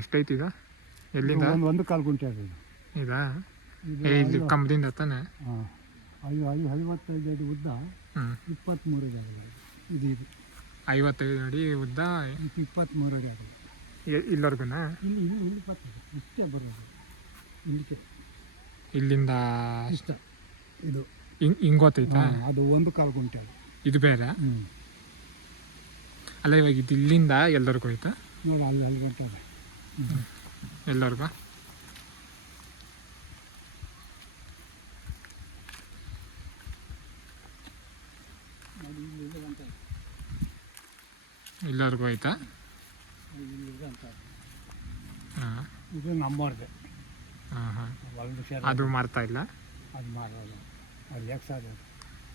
ಎಷ್ಟೈತಿ ಈಗ? ಎಲ್ಲಿಂದ? ಒಂದು ಕಾಲು ಗುಂಟೆ ಅದು ಇದಾ? ಇಲ್ಲಿ ಕಂಬದಿಂದ ತಾನೆ? ಹಾಂ 55 ಅಡಿ ಉದ್ದ, 23 ಅಡಿ ಆಗಿದೆ. ಇದು 55 ಅಡಿ ಉದ್ದ, 23 ಅಡಿ ಆಗಿದೆ. ಇಲ್ಲಿವರೆಗುನಾ? ಇಲ್ಲಿ ಬರ್ತದೆ, ಇಷ್ಟೇ ಬರೋದು ಇಲ್ಲಿಗೆ. ಇಲ್ಲಿಂದ ಇಷ್ಟ ಇದು ಹಿಂಗೆ ಗೊತ್ತೈತಾ? ಅದು ಒಂದು ಕಾಲು ಗುಂಟೆ ಅದು. ಇದು ಬೇರೆ? ಅಲ್ಲ ಇವಾಗ ಇದು ಇಲ್ಲಿಂದ ಎಲ್ಲರಿಗೂ ಹೋಯ್ತಾ? ನೋಡಿ ಅಲ್ಲಿ ಗಂಟೆ ಅದ ಎಲ್ಲರಿಗೂ. ಎಲ್ಲರಿಗೂ ಆಯ್ತಾ? ಹಾಂ, ಇದು ನಮ್ಮವ್ರದ್ದೆ. ಹಾಂ ಹಾಂ. ಒಂದು ಶೇರ್ ಅದು ಮಾರ್ತಾ ಇಲ್ಲ? ಅದು ಮಾರೋದು ಅಲ್ಲಿ ಎಕ್ಸಾದ.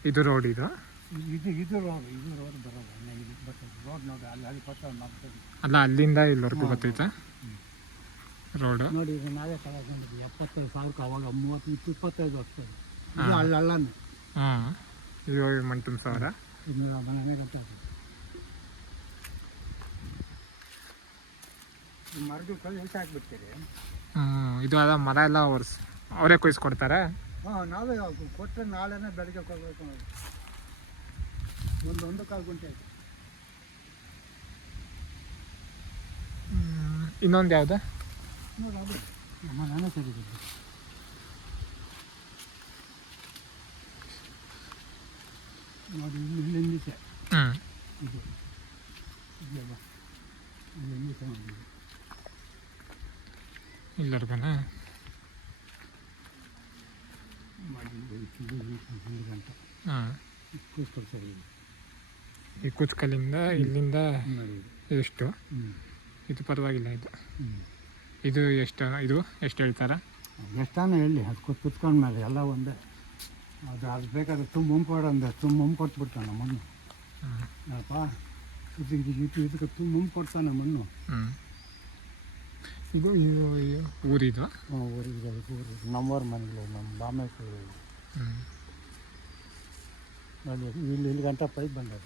ಇದು ರೋಡ್ ಇದು ರೋಡ್ ಬರೋದು ಇದು ಬರ್ತದೆ. ರೋಡ್ ನೋಡಿ ಅಲ್ಲಿ ಕೊಟ್ಟು ಮಾಡ್ತದೆ. ಅಲ್ಲ ಅಲ್ಲಿಂದ ಇಲ್ಲಿವರೆಗೂ ಬರ್ತೈತಾ ರೋಡು? ನೋಡಿ ಈಗ ನಾವೇ ಕಳ್ಕೊಂಡಿದ್ವಿ 70,000 ಅವಾಗ 30-25 ವರ್ಷದ್ದು. ಇದು ಅಲ್ಲೂ ಹಾಂ, ಇದು ಮಂಟುಮ್ ಸಾವಿರ. ಇದನ್ನ ಮನೆ ಗೊತ್ತಾಗ್ತದೆ. ಮರಗಳು ಕಲ್ಲು ಹೆಚ್ಚು ಹಾಕ್ಬಿಡ್ತೀರಿ. ಇದು ಅದ ಮರ ಎಲ್ಲ ಅವರೇ ಕೊಯ್ಸ್ಕೊಡ್ತಾರೆ? ಹಾಂ, ನಾವೇ ಕೊಟ್ಟರೆ ನಾಳೆನೇ ಬೆಳಗ್ಗೆ ಕೊಡಬೇಕು. ಒಂದು ಕಾಲು ಗುಂಟೆ ಆಯ್ತು. ಇನ್ನೊಂದು ಯಾವ್ದು? ನೋಡಿ ಅದು ನಮ್ಮ ನಾನೇ ಸರಿದಿದ್ದು. ನೋಡಿ ಇಲ್ಲಿಂದ ಇದು ಇದೆಯಲ್ಲ, ಇಲ್ಲಿಂದ ಮಾಡಿದ್ದು ಇಲ್ಲರ್ಗನಾ ಗಂಟೆ. ಹಾಂ, ಸರಿ. ಈ ಕುಚ್ಕಲ್ಲಿಂದ ಇಲ್ಲಿಂದ ಎಷ್ಟು? ಇದು ಪರವಾಗಿಲ್ಲ. ಇದು ಎಷ್ಟು ಹೇಳ್ತಾರ? ಎಷ್ಟಾನ ಹೇಳಿ, ಅದು ಕುತ್ಕೊಂಡ ಮೇಲೆ ಎಲ್ಲ ಒಂದೇ. ಅದು ಬೇಕಾದ್ರೆ ತುಂಬ ಕೊಟ್ಬಿಡ್ತಾನೆ ಮಣ್ಣು. ಅಪ್ಪ ಇದಕ್ಕೆ ತುಂಬ ಕೊಡ್ತಾನೆ ಮಣ್ಣು. ಇದು ಊರಿದು? ಹಾಂ, ಊರಿಗೆ ನಮ್ಮವ್ರ ಮನೆಗಳು, ನಮ್ಮ ಬಾಮೇಶ್ವರ. ನೋಡಿ ಇಲ್ಲಿ ಗಂಟ ಪೈಪ್ ಬಂದದ.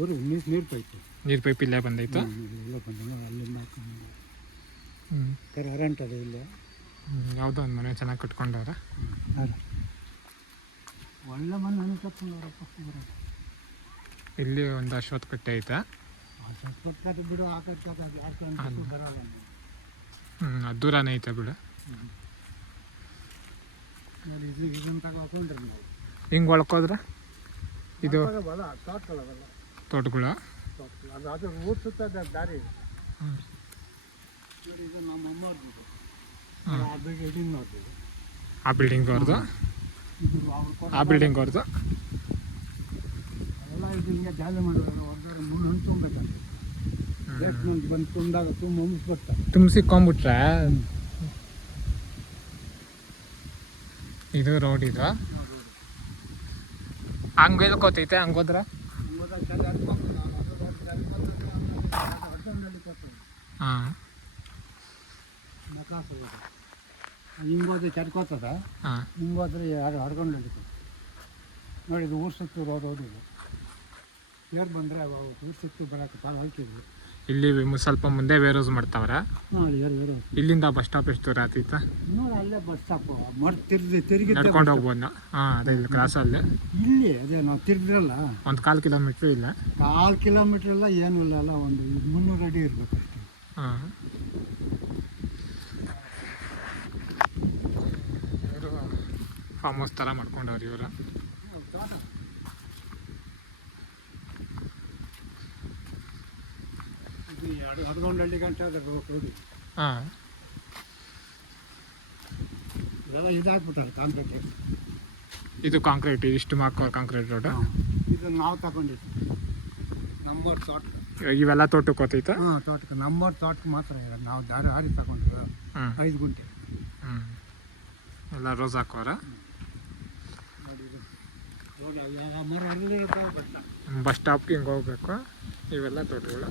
ಊರು ನೀರು ಪೈಪ್ ಇಲ್ಲೇ ಬಂದೈತು? ಇಲ್ಲೇ ಬಂದ ಅಲ್ಲಿಂದ ಕರೆಂಟ್ ಅದ ಇಲ್ಲೇ. ಯಾವುದೋ ಒಂದು ಮನೆ ಚೆನ್ನಾಗಿ ಕಟ್ಕೊಂಡವ್ರ. ಒಳ್ಳೆ ಮನೆ ಕಟ್ಕೊಂಡವ್ರಪ್ಪ. ಇಲ್ಲಿ ಒಂದು ಅಶ್ವತ್ಥ ಕಟ್ಟೆ ಐತಾ? ಅಶ್ವತ್ಥ ಬಿಡು, ಬರಲ್ಲ. ದೂರನೇ ಐತೆ ಬಿಡು. ಇದನ್ನ ತಗೊಂಡ್ರಿ ನಾವು ಹಿಂಗೆ ಒಳ್ಕೋದ್ರೆ ಇದು ತೋಟಗಳು. ಅದು ಊರು ಸುತ್ತ ದಾರಿ. ಇದು ನಮ್ಮ ಅಮ್ಮವ್ರದ್ದು. ಆ ಬಿಲ್ಡಿಂಗ್ ಅವ್ರದ್ದು? ಆ ಬಿಲ್ಡಿಂಗ್ ಅವ್ರದ್ದು ಎಲ್ಲ ಇದು ಹಿಂಗೆ ಜಾಲಿ ಮಾಡೋದು. ಹೊರಗಡೆ ಮುಳ್ಳು ತುಂಬಬೇಕಂತ ಬಂದು ತುಂಬಿದಾಗ ತುಂಬಿಸ್ಬಿಡ್ತಾರೆ. ತುಂಬಿಸಿಕೊಂಬಿಟ್ರೆ ಇದು ರೋಡ್ ಇದು ಹಂಗೆ ಹೇಳ್ಕೋತೈತೆ. ಹಂಗೋದ್ರೆ ಹಾಂ, ಹಿಂಗೋದ್ರೆ ಚಡ್ಕೋತದ. ಹಾಂ, ಹಿಂಗೋದ್ರೆ ಹಡ್ಕೊಂಡು ನಡೀತದೆ. ನೋಡಿ ಇದು ಊರು ಸುತ್ತು ರೋಡ್ ಇದು. ಏರ್ ಬಂದರೆ ಊರು ಸುತ್ತು ಬರೋಕ್ಕೆ ಭಾಳ ಹಾಕಿದ್ವಿ. ಇಲ್ಲಿ ಸ್ವಲ್ಪ ಮುಂದೆ ವೇರೋಸ್ ಮಾಡ್ತಾವ್ರ. ನೋಡಿ ಇಲ್ಲಿಂದ ಬಸ್ ಸ್ಟಾಪ್ ಎಷ್ಟು ದೂರ ಆತೈತ? ನೋಡಿ ಅಲ್ಲೇ ಬಸ್ ಸ್ಟಾಪ್ ತಿರುಗಿ ನಡ್ಕೊಂಡು ಹೋಗ್ಬೋದು. ಹಾಂ, ಅದೇ ಇಲ್ಲಿ ಕ್ರಾಸಲ್ಲಿ. ಇಲ್ಲಿ ಅದೇ ನಾವು ತಿರುಗಿರಲ್ಲ. ಒಂದು 1/4 ಕಿಲೋಮೀಟ್ರ್ ಇಲ್ಲ? 1/4 ಕಿಲೋಮೀಟ್ರ್ ಇಲ್ಲ, ಏನೂ ಇಲ್ಲ. ಅಲ್ಲ ಒಂದು 300 ಅಡಿ ಇರಬೇಕು ಅಷ್ಟೇ. ಹಾಂ, ಇವರು ಫಾರ್ಮ್ ಹೌಸ್ ಥರ ಮಾಡ್ಕೊಂಡವ್ರು ಇವರು. ಹಡ್ಗೊಂಡಳ್ಳಿ ಗಂಟೆ ಅದ ರೋಡಿ. ಹಾಂ, ಇದೆಲ್ಲ ಇದಾಗ್ಬಿಟ್ಟಾರೆ ಕಾಂಕ್ರೀಟ್. ಇದು ಕಾಂಕ್ರೀಟ್, ಇಷ್ಟು ಮಾರ್ಕೋರ್ ಕಾಂಕ್ರೀಟ್ ರೋಡ್. ಇದು ನಾವು ತಗೊಂಡಿದ್ದು ನಮ್ಮವ್ರ ತೋಟ. ಇವೆಲ್ಲ ತೋಟಕ್ಕೆ ಹೋತೈತ? ಹಾಂ, ತೋಟಕ್ಕೆ ನಮ್ಮವ್ರ ತೋಟಕ್ಕೆ ಮಾತ್ರ ನಾವು ದಾರಿ ಹಾರಿ ತಗೊಂಡಿದ್ದು 5 ಗುಂಟೆ. ಎಲ್ಲ ರೋಸ್ ಹಾಕೋರ. ನೋಡಿ ಮರ ಅಲ್ಲಿ ಬಸ್ ಸ್ಟಾಪ್ಗೆ ಹಿಂಗೆ ಹೋಗ್ಬೇಕು. ಇವೆಲ್ಲ ತೋಟಗಳು.